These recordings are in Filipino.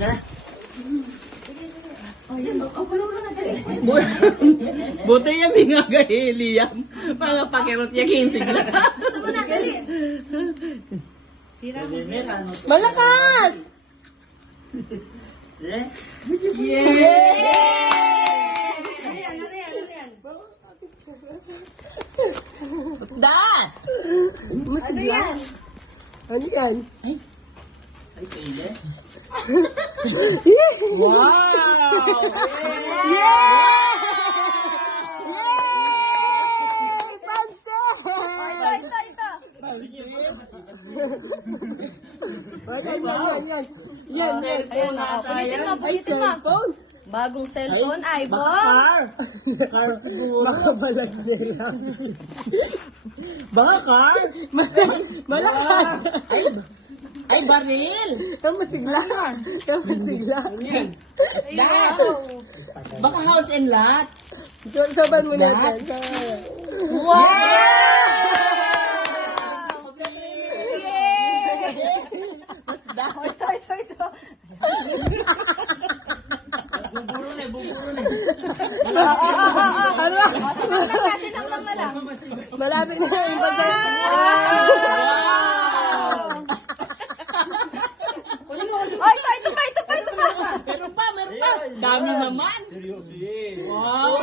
Na. Buti yan nga gahili yan. Mga pakirot niya 15 lang. Gusto mo na, dali. Malakas! Yeah. Yeah! What's that? Ano yan? Ano yan? Ay, payless. Wow! Yan. Ayun na. Punitin mo. Bagong cellphone, iPhone. Car siguro. Baka balag nila. Baka car. Malakas! Ay, baril. Masigla. Yan. That. Baka house and lot. Saban mo natin. Ito. Buburo na. Sinang lang. Malapit na yung iba. Ito pa. Meron pa. Dami naman. Seryoso eh. Wow.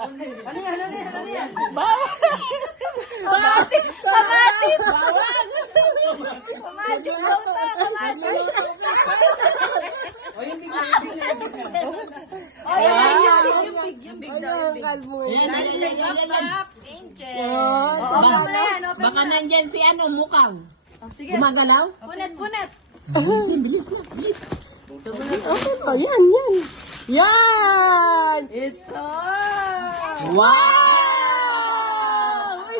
Ano yan? Kamatis. Bawang. Kamatis daw to. Kamatis. Yung big daw. Yan. Angel. Baka nandyan si Mukang. Sige. Gumagalaw? Punet. Bilis na. Okay po, yan. Yan! Ito. Wow!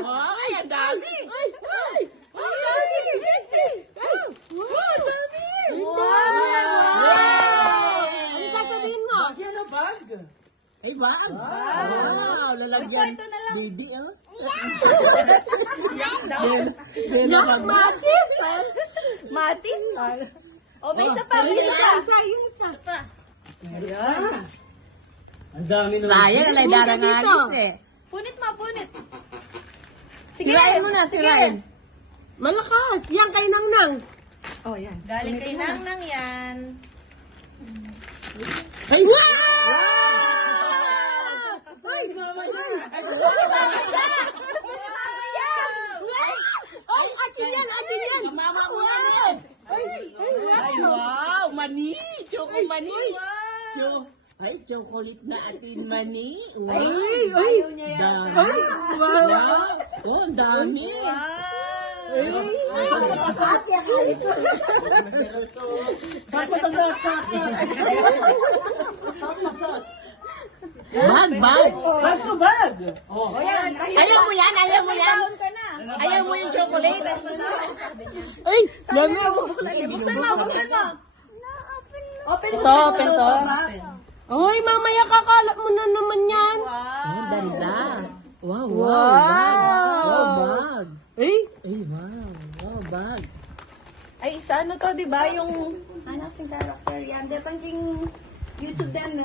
Ay, ang dami! Ano sasabihin mo? Ay, bag! Wow! Lalagyan. Ito na lang. Baby, oh. Yak matis! Matis. May isa pa. May isa. Yung isa. Ayan. Ang dami na. Sayang, alay darangalis eh. Punit. Sirain mo na, sirain. Malakas! Yan kay Nang. Oh, yan. Galing kay Nang yan. Ay, wow! Ay, atin yan! Mama mo yan! Ay, wow! Mani! Choco mani! Ay, chocolate na atin mani! Wow! Ay! Ayaw niya yan. Dami! Wow! Oh, ang dami! Bag! Oh, yan. Ayaw mo yan! Taon ka na. Ayaw mo yung chocolate? Ay! Dami ako! Buksan mo. Open mo. Open to. Ay, mamaya kakalat mo na naman yan! Oh, danda! Wow! Wow! Bag! Ay! Ay, wow! Wow, bag! Ay, sa ano to, di ba? Yung, ano kasing character yan. Di ba yung YouTube din,